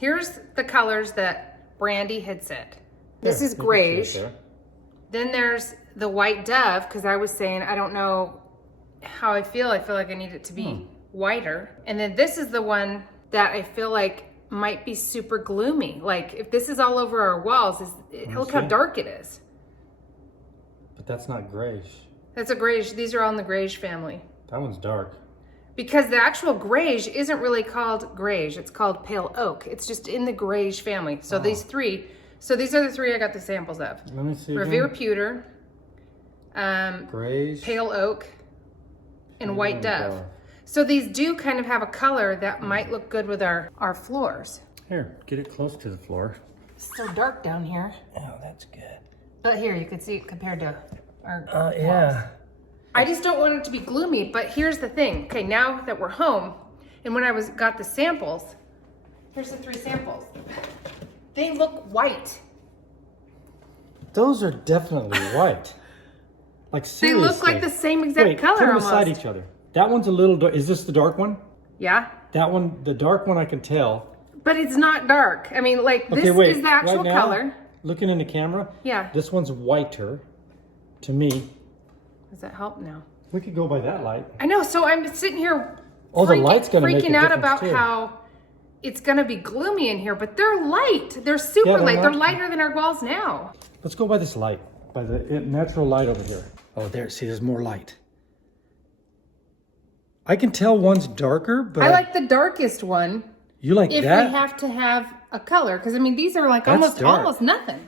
here's the colors that Brandy had said. This is grayish. Then there's the white dove, because I was saying, I don't know how I feel. I feel like I need it to be whiter. And then this is the one that I feel like might be super gloomy. Like if this is all over our walls, look how dark it is. But that's not grayish. That's a grayish. These are all in the grayish family. That one's dark. Because the actual grayish isn't really called grayish. It's called pale oak. It's just in the grayish family. So these three. So these are the three I got the samples of. Let me see. Revere pewter, grayish, pale oak, and white dove. So these do kind of have a color that might look good with our floors. Here, get it close to the floor. It's so dark down here. Oh, that's good. But here, you can see it compared to our walls. Yeah. I just don't want it to be gloomy, but here's the thing. Okay, now that we're home, and when I got the samples, here's the 3 samples. They look white. Those are definitely white. Like seriously. They look like the same exact color put them almost. beside each other. That one's a little dark. Is this the dark one? Yeah. That one, the dark one I can tell. But it's not dark. I mean, like this is the actual right now, color. Looking in the camera. Yeah. This one's whiter to me. Does that help now? We could go by that light. I know. So I'm sitting here the light's gonna make a freaking out difference about too. how it's going to be gloomy in here, but they're light. They're super light. They're lighter than our walls now. Let's go by this light, by the natural light over here. Oh, there. See, there's more light. I can tell one's darker, but I like the darkest one. You like if that? we have to have a color, because I mean these are like almost nothing.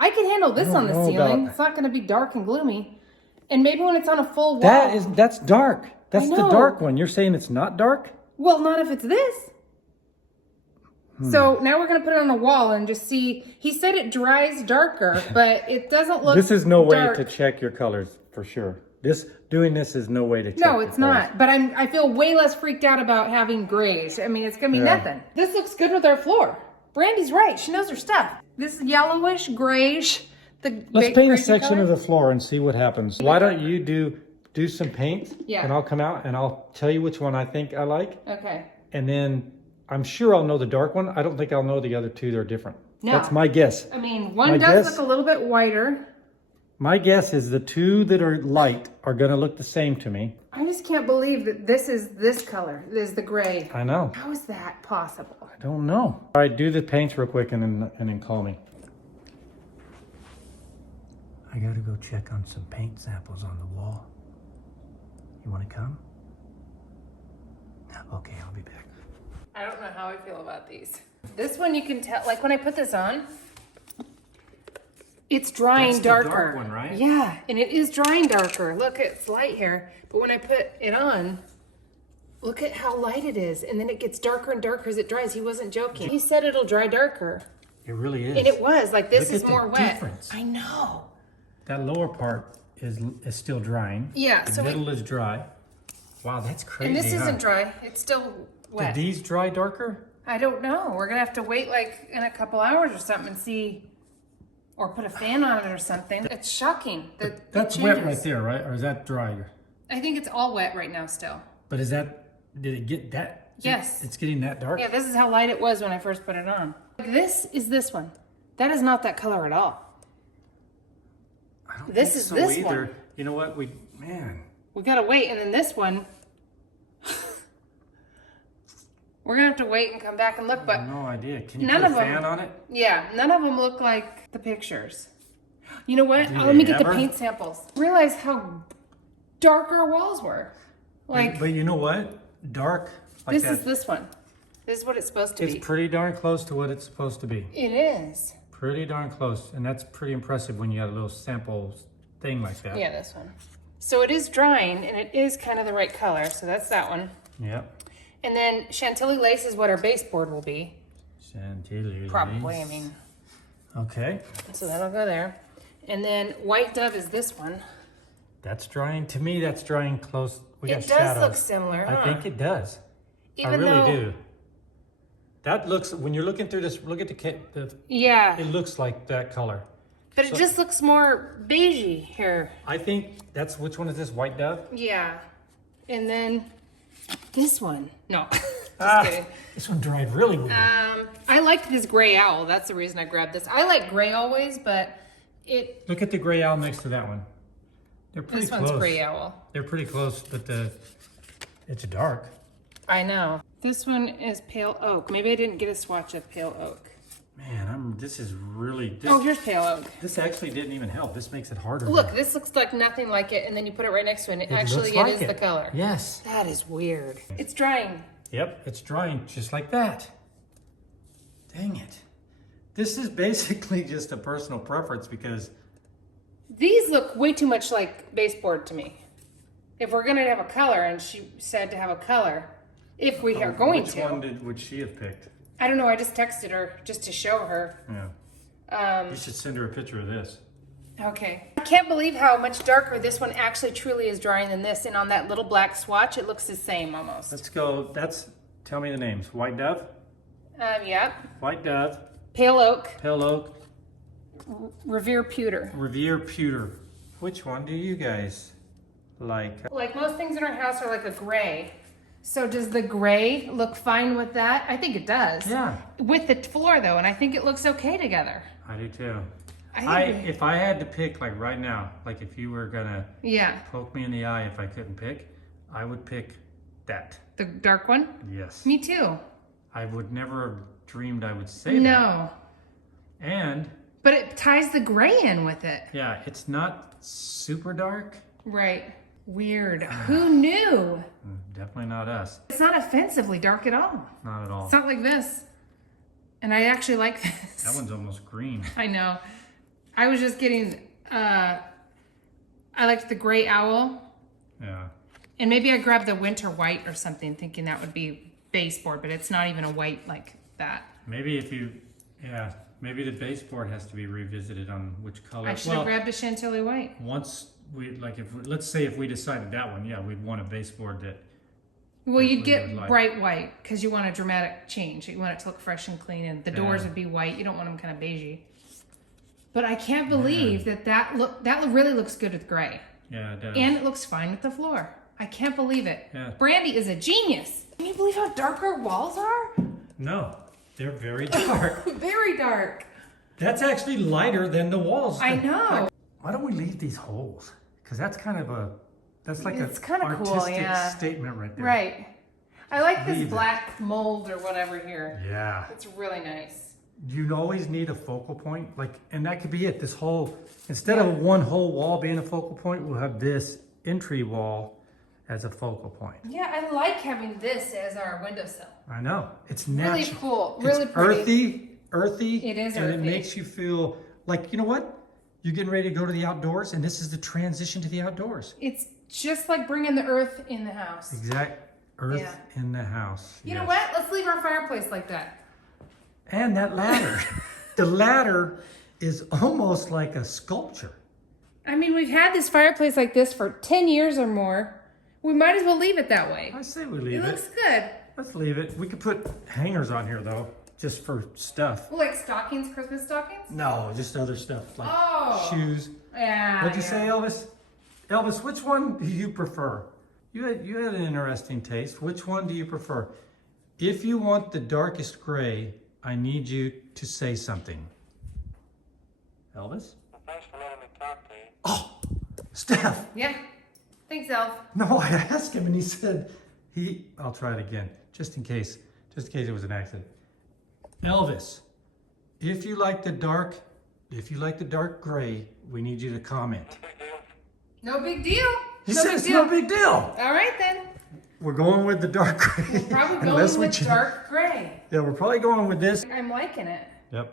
I can handle this on the ceiling. It's not going to be dark and gloomy. And maybe when it's on a full wall. That's dark. That's the dark one. You're saying it's not dark? Well, not if it's this. So now we're going to put it on the wall and just see. He said it dries darker, but it doesn't look This is no dark. way to check your colors for sure. Doing this is no way to check. No, it's not. But I feel way less freaked out about having grays. I mean, it's going to be nothing. This looks good with our floor. Brandy's right. She knows her stuff. This yellowish, grayish. Let's paint a section of the floor and see what happens. Why don't you do some paint? Yeah. And I'll come out and I'll tell you which one I think I like. Okay. And then I'm sure I'll know the dark one. I don't think I'll know the other two. They're different. No. That's my guess. I mean, one does look a little bit whiter. My guess is the two that are light are going to look the same to me. I just can't believe that this is this color. This is the gray. I know. How is that possible? I don't know. All right, do the paints real quick and then call me. I got to go check on some paint samples on the wall. You want to come? Okay, I'll be back. I don't know how I feel about these. This one you can tell, like when I put this on, it's drying darker. The dark one, right? Yeah, and it is drying darker. Look, it's light here. But when I put it on, look at how light it is. And then it gets darker and darker as it dries. He wasn't joking. He said it'll dry darker. It really is. And it was. Like this is more wet. Difference. I know. That lower part is still drying. Yeah. The middle is dry. Wow, that's crazy. And this isn't dry. It's still wet. Did these dry darker? I don't know. We're going to have to wait like in a couple hours or something and see. Or put a fan on it or something. It's shocking. That's wet right there, right? Or is that dry? I think it's all wet right now still. But did it get that? Yes. It's getting that dark? Yeah, this is how light it was when I first put it on. This is this one. That is not that color at all. I don't This think is so this either. one. You know what? We gotta wait, and then this one, we're gonna have to wait and come back and look, I but have no idea. Can you none put a of them, fan on it? Yeah, none of them look like the pictures. You know what? Let me get the paint samples. Realize how dark our walls were. Like, but you know what? Dark. Like this is this one. This is what it's supposed to be. It's pretty darn close to what it's supposed to be. It is. Pretty darn close. And that's pretty impressive when you got a little sample thing like that. Yeah, this one. So it is drying, and it is kind of the right color. So that's that one. Yep. And then Chantilly lace is what our baseboard will be. Chantilly lace. Probably, I mean. Okay. So that'll go there. And then white dove is this one. That's drying. To me, that's drying close. It does look similar, huh? I think it does. Even I really though, do. That looks, when you're looking through this, look at the yeah. it looks like that color. But it just looks more beigey here. I think that's, which one is this, white dove? Yeah. And then this one. No. Just kidding. This one dried really weird. I liked this gray owl. That's the reason I grabbed this. I like gray always, but it... Look at the gray owl next to that one. They're pretty close. This one's gray owl. They're pretty close, but it's dark. I know. This one is pale oak. Maybe I didn't get a swatch of pale oak. Man, this is really... Oh, here's pale oak. This actually didn't even help. This makes it harder. Look, this looks like nothing like it, and then you put it right next to it, and it is the color. Yes. That is weird. It's drying. Yep, it's drying just like that. Dang it. This is basically just a personal preference because... These look way too much like baseboard to me. If we're going to have a color, and she said to have a color, if we are going to. Which one would she have picked? I don't know. I just texted her just to show her. Yeah. You should send her a picture of this. Okay. I can't believe how much darker this one actually truly is drying than this. And on that little black swatch, it looks the same almost. Let's go. Tell me the names. White Dove? Yep. White Dove. Pale Oak. Pale Oak. Revere Pewter. Revere Pewter. Which one do you guys like? Like most things in our house are like a gray. So does the gray look fine with that? I think it does. Yeah. With the floor though, and I think it looks okay together. I do too. If I had to pick like right now, like if you were gonna poke me in the eye if I couldn't pick, I would pick that. The dark one? Yes. Me too. I would never have dreamed I would say that. No. But it ties the gray in with it. Yeah, it's not super dark. Right. Weird. Who knew? Definitely not us. It's not offensively dark at all. Not at all. It's not like this. And I actually like this. That one's almost green. I know. I was just getting, I liked the gray owl. Yeah. And maybe I grabbed the winter white or something thinking that would be baseboard, but it's not even a white like that. Maybe maybe the baseboard has to be revisited on which color. I should have grabbed a Chantilly white. Once let's say if we decided that one, we'd want a baseboard that. Well, you'd get bright white because you want a dramatic change. You want it to look fresh and clean, and the doors would be white. You don't want them kind of beigey. But I can't believe that really looks good with gray. Yeah, it does. And it looks fine with the floor. I can't believe it. Yeah. Brandy is a genius. Can you believe how dark our walls are? No, they're very dark. Very dark. That's actually lighter than the walls. I know. Why don't we leave these holes? Because that's kind of that's like it's a kind of artistic cool, statement right there. Right. I like this black mold or whatever here. Yeah. It's really nice. You always need a focal point, and that could be it. This whole, instead of one whole wall being a focal point, we'll have this entry wall as a focal point. Yeah, I like having this as our windowsill. I know. It's natural. Really cool. Really it's pretty. earthy. It is and earthy. it makes you feel like, you know what? You're getting ready to go to the outdoors, and this is the transition to the outdoors. It's just like bringing the earth in the house. Exact earth in the house. You know what? Let's leave our fireplace like that. And that ladder. The ladder is almost like a sculpture. I mean, we've had this fireplace like this for 10 years or more. We might as well leave it that way. I say we leave it. It looks good. Let's leave it. We could put hangers on here, though, just for stuff. Well, like stockings, Christmas stockings? No, just other stuff, like shoes. Yeah. What'd you say, Elvis? Elvis, which one do you prefer? You had an interesting taste. Which one do you prefer? If you want the darkest gray, I need you to say something. Elvis? Thanks for letting me talk to you. Oh, Steph. Yeah. Thanks, Elf. No, I asked him and he said, I'll try it again, just in case it was an accident. Elvis, if you like the dark gray, we need you to comment. No big deal. He says no big deal. All right, then. We're going with the dark gray. We're probably going with dark gray. Yeah, we're probably going with this. I'm liking it. Yep.